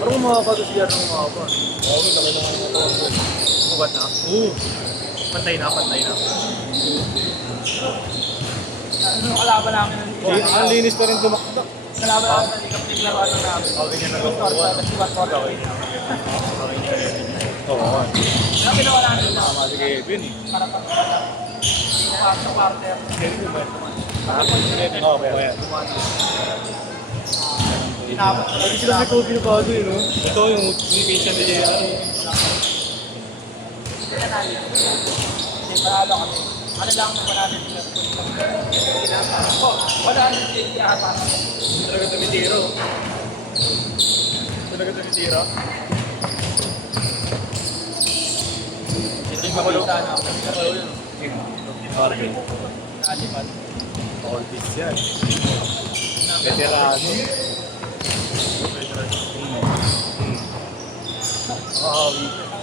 Parang makakagasiyan ng mga ba? Oo, laki na nga ito. Bukat na? Oo. Pantay na, pantay na. Ano kalaban namin ng Ang linis pa rin tumakbo. kalaban namin ng likap-lig laro ano namin. Gawin niya nagawa. Gawin niya. Gawin niya. Oo. Kaya ginawa namin na Tama si Kevin eh. para sa partner. Oo, kaya. Tinapos na Lagi sila may Kobe na bago yun, no? Ito yung pinsan ni Jera. Hindi, panalo kami. Ano lang, 100 plus. Oh, 100 yata. Talaga tumitiro. Talaga tumitiro. Hindi mabalik sana ako. Ano yun? Okay. Kalipan. All this yan. Veterano.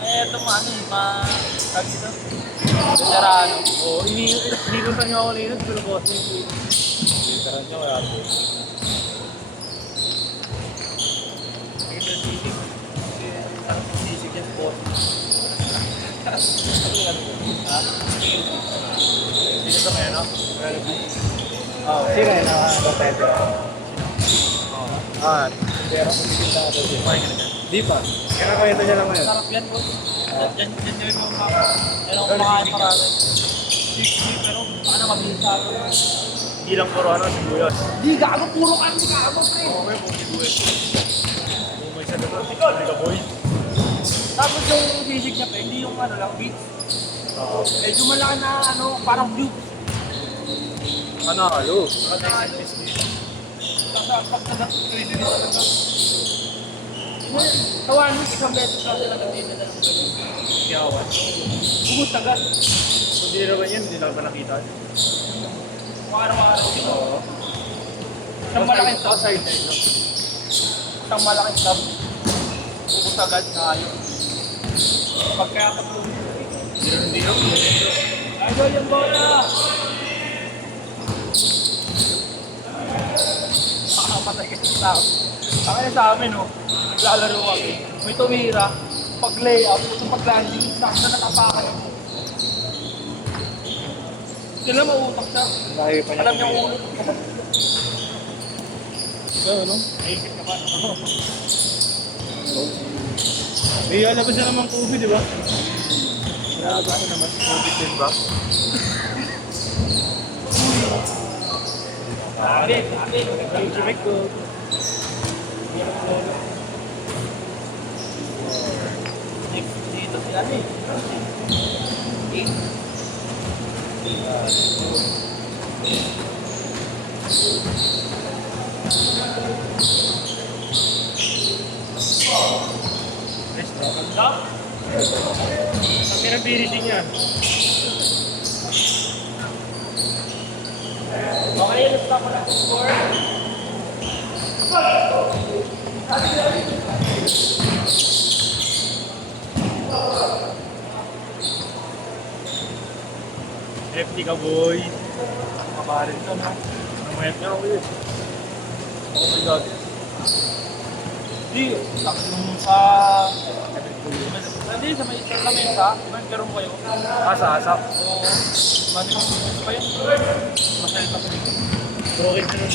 Eto mo ano tag dito. Veterano. Oo, inikuntan niya ako kanina, pero boss mo yung Veteran niya kaya ako. sisig yan, boss. Sino sa kaya, no? Oo, sino yun ang kapete? Ah, pero kumigil na ako dyan. Kumain ka na dyan. Di pa. Kaya kwento niya lang ngayon. Sarap yan, boss. Yan yung mga yan ang kumakain marami. Pero baka na mabilis sa akin. Hindi lang puro ano, sibuyas. Di gago, puro kami gago, pre. Oo, may puro sibuyas. Bumay sa dato. Hindi ka, boy. Tapos yung sisig niya, pre, hindi yung ano lang, beats. Medyo malaki na ano, parang view. Panalo. Pag nadatot ko yun, Tawan, isang beses lang sila nagdito na ng ganun. Kiyawan. Bumus agad. Hindi naman yan, hindi lang pa nakita. Araw-araw yun. Isang malaking tab. Isang malaking tab. Bumus agad na ayun. Pagkaya pag-uwi. Hindi lang. Idol yung bola! Makakapatay kasi sa tao. Kaya sa amin, oh, naglalaro kami. May tumira, pag-layup, yung pag-landing, sakta na tapakan mo. Sila mautak siya. Layo pa niya. Alam niya ulo. So, ano? Naikit ka ba? May alabas na naman COVID, di ba? Nalabas ko naman. COVID din ba? Sabi, sabi. Check ko. Dito sila eh. Eight. Ang pinag-finishing yan. Okay, let's talk about the score. FT ka, boy. Makarin ka na. Namayat nga ako yun. Oh my God. Hindi, nung sa... Hindi, sa may isang lamesa, magkaroon kayo. Asa-asap. O, manipang pa yun. Masaya pa rin. Broken na nun.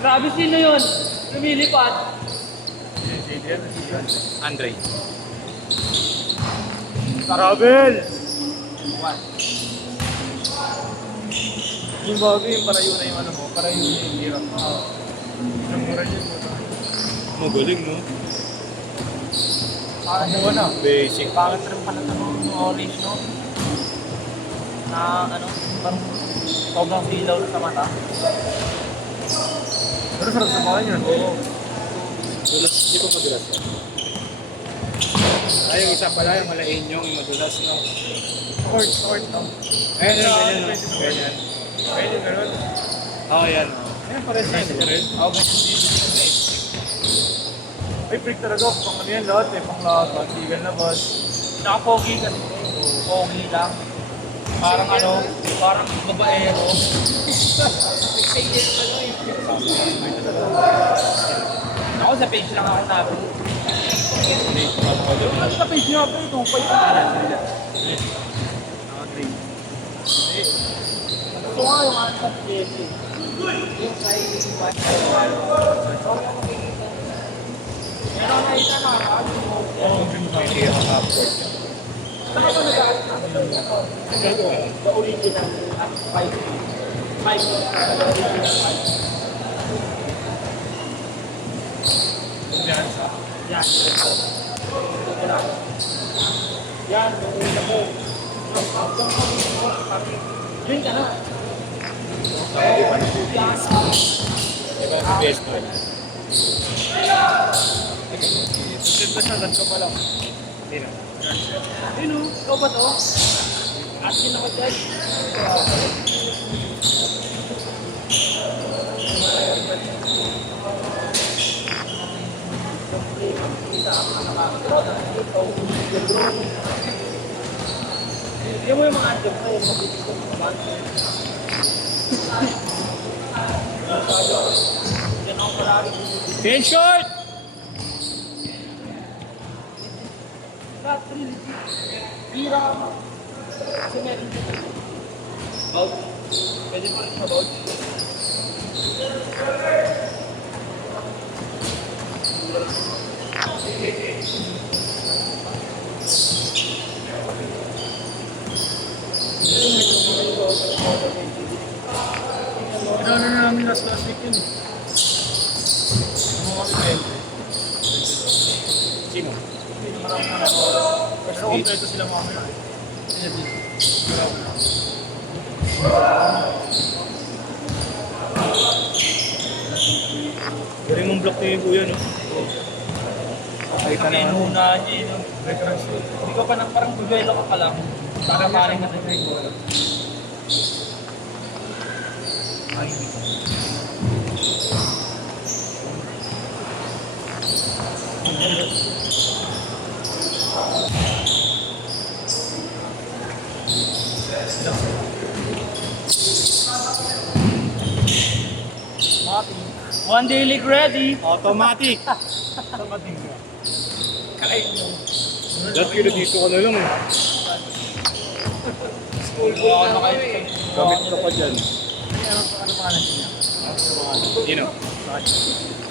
Grabe, sino yun? Lumilipad. Andre. Karabel! One. Yung bago yung parayo na yung ano mo, parayo yung hirap mo. Isang mura yun. Magaling, no? Parang Kumuha na. Basic. pangit rin pala ng orange, no? Na, ano, parang sobrang silaw sa mata. Pero sarap sa mga yun. Oo. Dulas, di ba madulas yan? Ay, yung isa pala, yung malain yung madulas, no? Short, no? Ayan, ganyan, no? Ganyan. Ayun yung ganun. Oo, yan. Ayun pala siya. Nice rin. Ako ganyan din eh. Ay, freak talaga. Pang ano yan lahat eh. Pang lahat. Pantigan na bus. Tsaka pogi kasi. Pogi lang. Parang ano, parang babaero. Ako sa page lang ako nabi. Hindi, mapapalo. Ano sa page niya? Pre, 2.5 na. Naka-green. Gusto nga yung ano sa Jesse. Yung kay Pero nakita na ako. Oo, green pa. Hindi ako upward. Saan ka ba nag-aasal? The original 5. 5. Yan sa... Yan. Ito na. Yan, yung ako. Drink ka na. Di ba si best boy? Susunod na siya, nandito pa lang. Hindi na. Yun o, ikaw ba to? Atin ako dyan. Hindi mo yung mga andyo pa yung mabibig ko mga Diyan ako marami. Pin short! Hira ka. Kasi meron dito. Bout. Pwede pa rin sa bout. Pinano na namin last week yun. Ano kami 20? Sino? Pero kompleto sila mamaya. Galing mong block ni Kuya, no? Ay, kami nuna niya eh. No? Hindi ko pa nang parang buwelo ka pa lang. Para maring natin kayo ko. One day league ready. Automatic! Automatic. Kalain nyo. Dati kilo dito ka na lang eh. School ko ano kayo eh. Gamit ka pa dyan. Ano pangalan niya? Sino?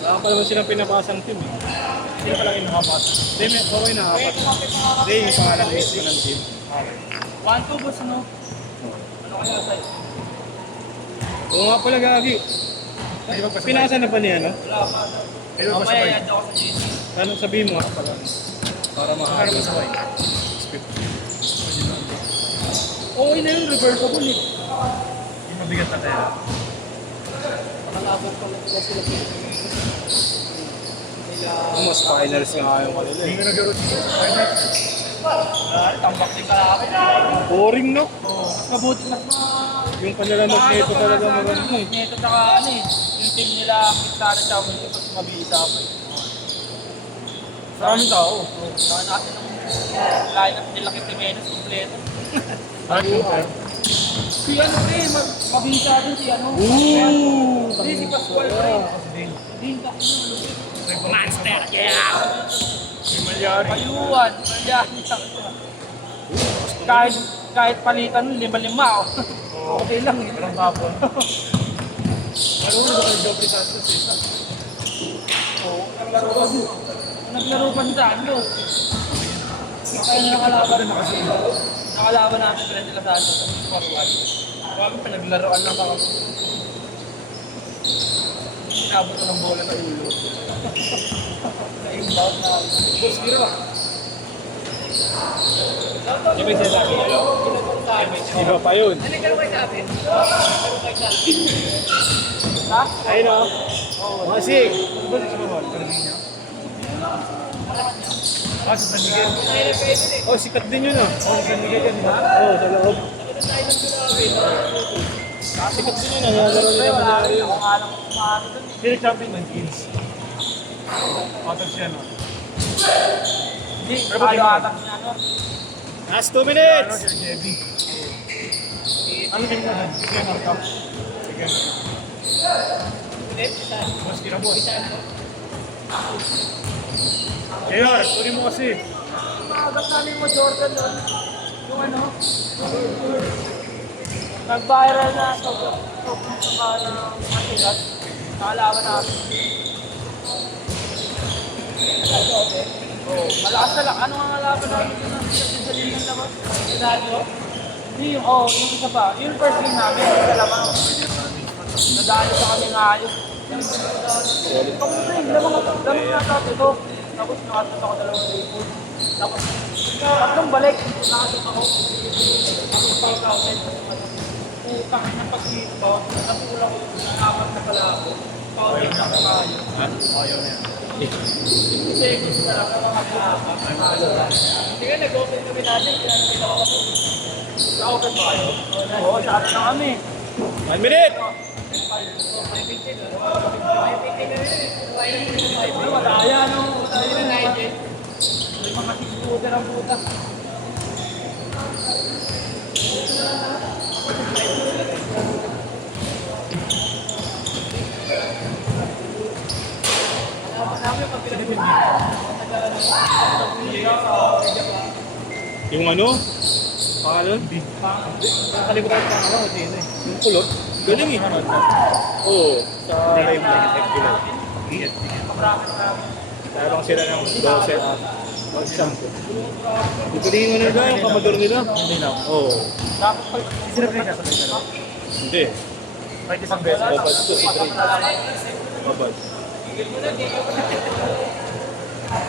Wala pa naman silang pinapasang team eh. Sino pa lang yung nakapasa? Hindi, may okay na apat. Hindi, yung pangalan mismo ng team. 1-2 boss no? Ano kaya sa'yo? Oo nga pala, Gagi. Pinakasan na pa niya, no? Wala pa. Pero Mamaya masabay. yan ako sa GC. Ano sabihin mo nga pala? Para Para masabay. Okay na yun, reversible eh. Yung mabigat na tayo. Makalabot pa lang sila sila. Mas finals nga yung kanila eh. Hindi ko nagkaroon dito sa finals. Tambak din kalapit. Boring, no? Mabuti mas Yung kanila magneto talaga maganda eh. Magneto tsaka ano eh. Yung team nila Quintana tsaka Multi mas mabilis ako eh. Maraming tao. Saka natin ang line-up nila kay Jimenez kompleto. Si ano eh, mabisa din si ano. Hindi si Pascual pre. Din ka Monster, yeah! Yung Malyari. Payuan, kahit palitan nun, 5-5 oh. Okay lang eh. Walang kapon. Ano mo ba kayo Jopri Santos eh? Oo, naglaro pa sa ano. Kaya na nakalaban na kasi. Nakalaban natin sila sila sa ano. Sa Paruan. Bago pa naglaruan lang ako. Sinabot ko ng bola na ulo. Na-inbound na. Boss, giro lang. Di ba siya sabi? Iba pa yun. Ano ka naman sabi? Ha? Ayun o. Masig. Ano ba siya sumabot? Ah, sa San Miguel. Oh, sikat din yun ah. Oh, sa San Miguel yan. Oh, sa loob. Sikat din yun ah. Nalaro nila Malyari yun. Ako nga lang kumano dun. Sino champion ng Kings? Patag siya no? Hindi, talo atak niya ano. Last 2 minutes! Sir Jebby. Ano din ka dyan? Sige, markup. Sige. Boss, kira boss. JR, kunin mo kasi. Maagap namin mo, Jordan, doon. Yung ano? Nag-viral na ito. Sa matigas. Nakalaman namin. Oh, malakas na lang. Ano nga laban namin sa linya ng labas? Nadalo? Hindi yung, yung isa pa. Yung first game namin, yung kalaman. Nadalo sa kami nga ayos. Lamang na tayo ito. Tapos nakasot ako 2 ripod. Tapos, tatlong balik. Nakasot ako. Tapos pag-outed. Utang na pag-hito. Napula ko. Nakapat na pala ako. Paulit na kayo. Ayaw na yan. Seconds na lang na makakahapa. Sige, nag-open kami natin. Sa-open ba kayo? Oo, sa atin na kami. 1 minute! Madaya, no? Madaya na natin. May mga sigbuta ng puta. Yung ano? Pangalan? Nakalimutan ko ano, sino eh. Yung kulot? Galing eh. Oo. Sa live lang. Tarang sila ng 12 at pag-sampo. Ipilihin mo nila yung kamador nila. Hindi na. Oo. Dapat pag Sino pa yung kasabay ka lang? Hindi. Kahit isang beses. Babad 2 si 3. Babad.